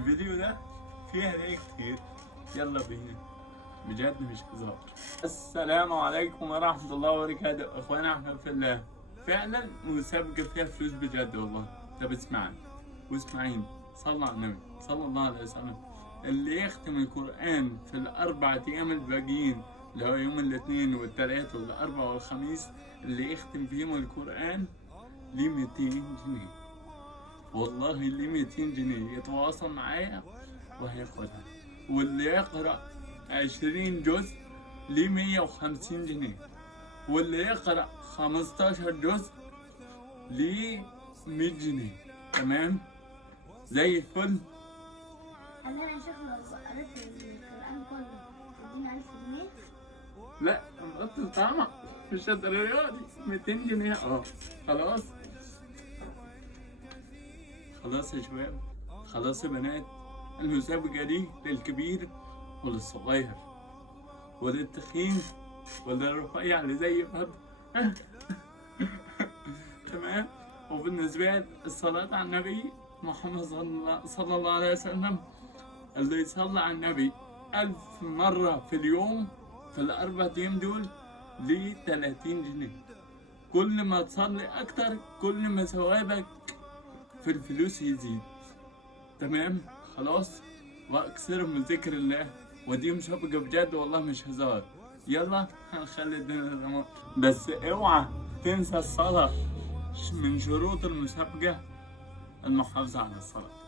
الفيديو ده فيه هدايا كتير، يلا بينا بجد مش هزار. السلام عليكم ورحمة الله وبركاته اخوانا احنا في الله. فعلا مسابقة فيها فلوس بجد والله. طب اسمعني واسمعيني، صلى على النبي صلى الله عليه وسلم. اللي يختم القرآن في الأربع أيام الباقيين اللي هو يوم الاثنين والثلاث والأربع والخميس، اللي يختم فيهم القرآن ليه 200 جنيه. والله ليه 200 جنيه يتواصل معايا وهياخدها. واللي يقرأ 20 جزء ليه 150 جنيه. واللي يقرأ 15 جزء ليه 100 جنيه. تمام؟ زي الفل. أنا يا شيخ لو قريت القرآن كله تديني 1000 جنيه؟ لا مبطل طعمك، مش الدرجة دي. 200 جنيه خلاص. خلاص يا شباب، خلاص يا بنات. المسابقة دي للكبير وللصغير وللتخين وللرفيع اللي زي فهد. تمام. وبالنسبة للصلاة على النبي محمد صلى الله عليه وسلم، اللي يصلي على النبي 1000 مرة في اليوم في الأربع أيام دول ليه 30 جنيه. كل ما تصلي أكتر كل ما ثوابك في الفلوس يزيد. تمام؟ خلاص؟ وأكثر من ذكر الله. ودي مسابقة بجد والله مش هزار. يلا هنخلي الدنيا تمام، بس اوعى تنسى الصلاة. من شروط المسابقة المحافظة على الصلاة.